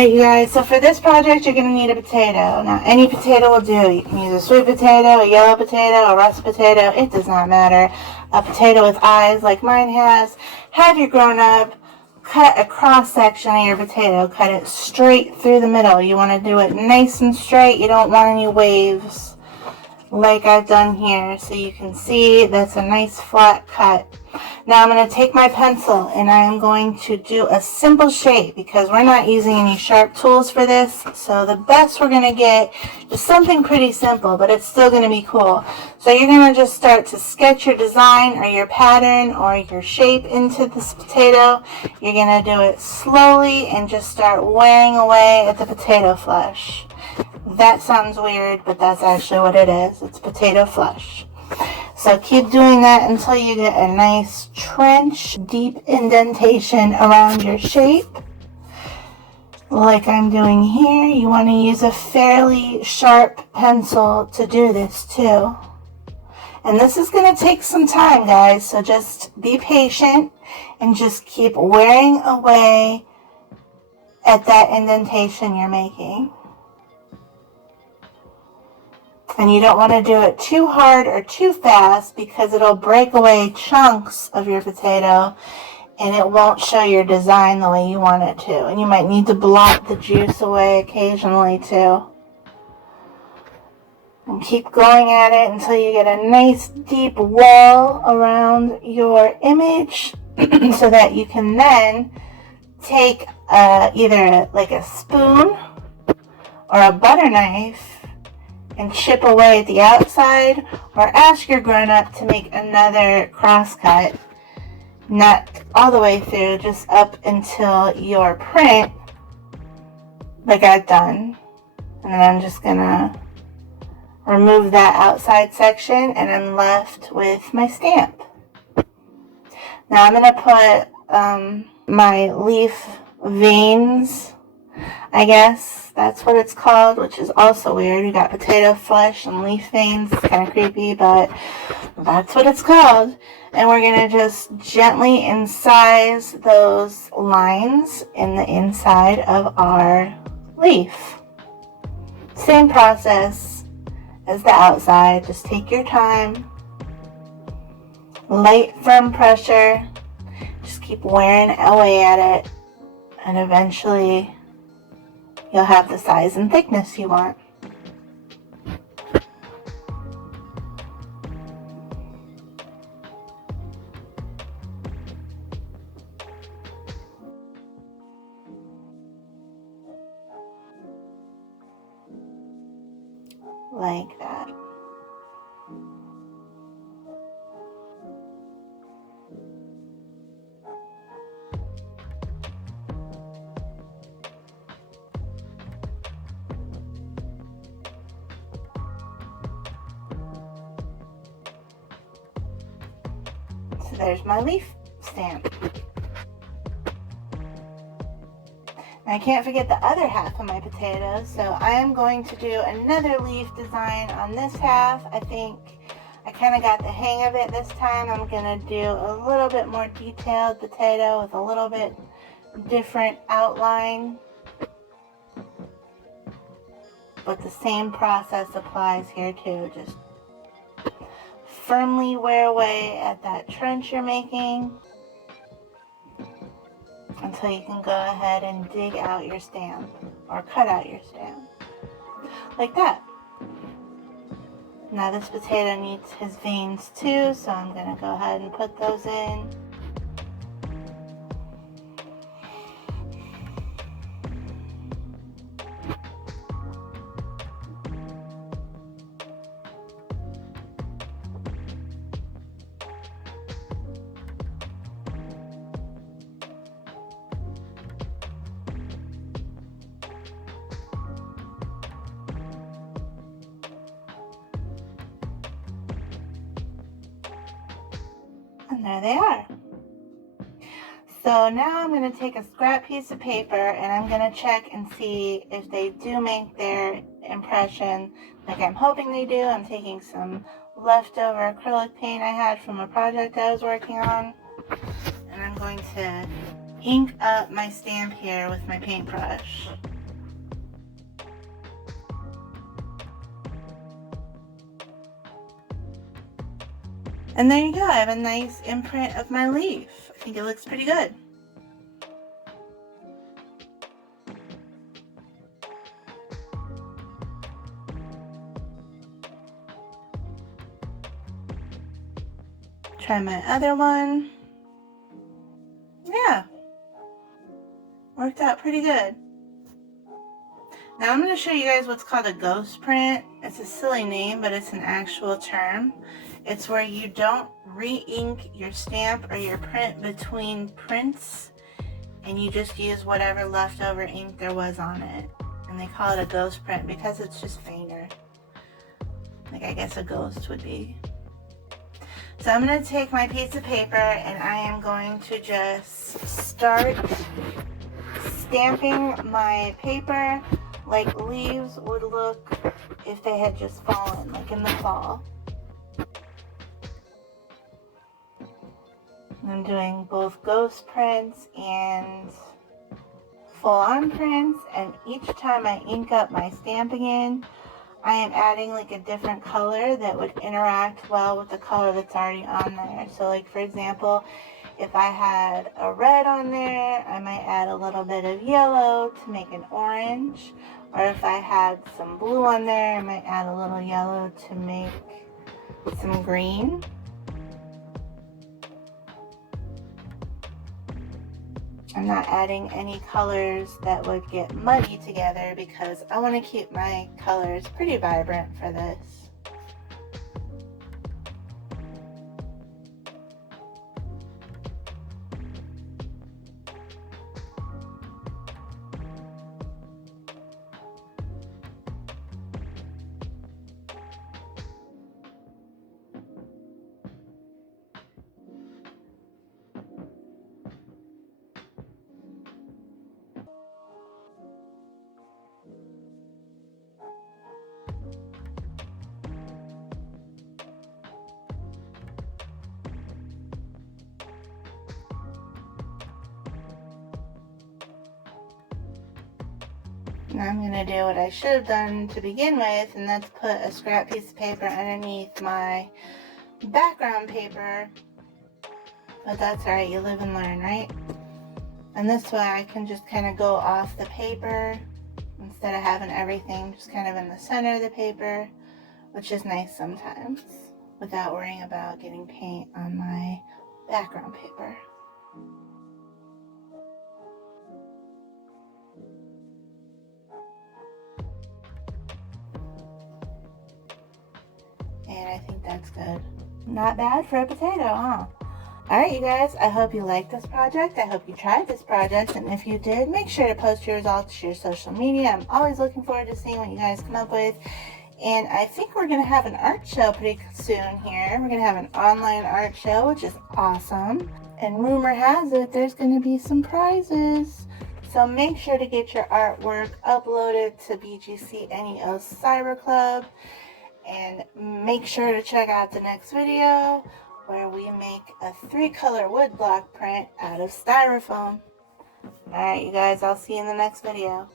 Alright, you guys, so for this project you're going to need a potato. Now, any potato will do. You can use a sweet potato, a yellow potato, a russet potato, it does not matter. A potato with eyes like mine has. Have your grown-up cut a cross section of your potato. Cut it straight through the middle. You want to do it nice and straight. You don't want any waves like I've done here. So you can see that's a nice flat cut. Now I'm going to take my pencil and I am going to do a simple shape because we're not using any sharp tools for this. So the best we're going to get is something pretty simple, but it's still going to be cool. So you're going to just start to sketch your design or your pattern or your shape into this potato. You're going to do it slowly and just start wearing away at the potato flesh. That sounds weird, but that's actually what it is. It's potato flesh. So keep doing that until you get a nice trench, deep indentation around your shape. Like I'm doing here, you want to use a fairly sharp pencil to do this too. And this is going to take some time, guys, so just be patient and just keep wearing away at that indentation you're making. And you don't want to do it too hard or too fast because it'll break away chunks of your potato and it won't show your design the way you want it to. And you might need to blot the juice away occasionally too. And keep going at it until you get a nice deep wall around your image so that you can then take either like a spoon or a butter knife and chip away at the outside, or ask your grown-up to make another cross cut, not all the way through, just up until your print, like I've done. And then I'm just gonna remove that outside section and I'm left with my stamp. Now I'm gonna put my leaf veins, I guess that's what it's called, which is also weird. We got potato flesh and leaf veins. It's kind of creepy, but that's what it's called. And we're going to just gently incise those lines in the inside of our leaf. Same process as the outside. Just take your time. Light, firm pressure. Just keep wearing away at it. And eventually you'll have the size and thickness you want. Like that. So there's my leaf stamp. I can't forget the other half of my potatoes, so I am going to do another leaf design on this half. I think I kind of got the hang of it this time. I'm going to do a little bit more detailed potato with a little bit different outline. But the same process applies here too. Just firmly wear away at that trench you're making until you can go ahead and dig out your stamp or cut out your stamp. Like that. Now this potato needs his veins too, so I'm going to go ahead and put those in. And there they are. So now I'm going to take a scrap piece of paper and I'm going to check and see if they do make their impression like I'm hoping they do. I'm taking some leftover acrylic paint I had from a project I was working on, and I'm going to ink up my stamp here with my paintbrush. And there you go, I have a nice imprint of my leaf. I think it looks pretty good. Try my other one. Yeah, worked out pretty good. Now I'm going to show you guys what's called a ghost print. It's a silly name, but it's an actual term. It's where you don't re-ink your stamp or your print between prints, and you just use whatever leftover ink there was on it. And they call it a ghost print because it's just fainter. Like I guess a ghost would be. So I'm going to take my piece of paper and I am going to just start stamping my paper like leaves would look if they had just fallen, like in the fall. I'm doing both ghost prints and full-on prints, and each time I ink up my stamp again, I am adding like a different color that would interact well with the color that's already on there. So like for example, if I had a red on there, I might add a little bit of yellow to make an orange. Or if I had some blue on there, I might add a little yellow to make some green. I'm not adding any colors that would get muddy together because I want to keep my colors pretty vibrant for this. Now I'm going to do what I should have done to begin with, and that's put a scrap piece of paper underneath my background paper. But that's alright, you live and learn, right? And this way I can just kind of go off the paper instead of having everything just kind of in the center of the paper, which is nice sometimes, without worrying about getting paint on my background paper. And I think that's good. Not bad for a potato, huh? Alright you guys, I hope you liked this project. I hope you tried this project, and if you did, make sure to post your results to your social media. I'm always looking forward to seeing what you guys come up with. And I think we're going to have an art show pretty soon here. We're going to have an online art show, which is awesome. And rumor has it there's going to be some prizes. So make sure to get your artwork uploaded to BGC NEO Cyber Club. And make sure to check out the next video where we make a 3-color woodblock print out of styrofoam. Alright you guys, I'll see you in the next video.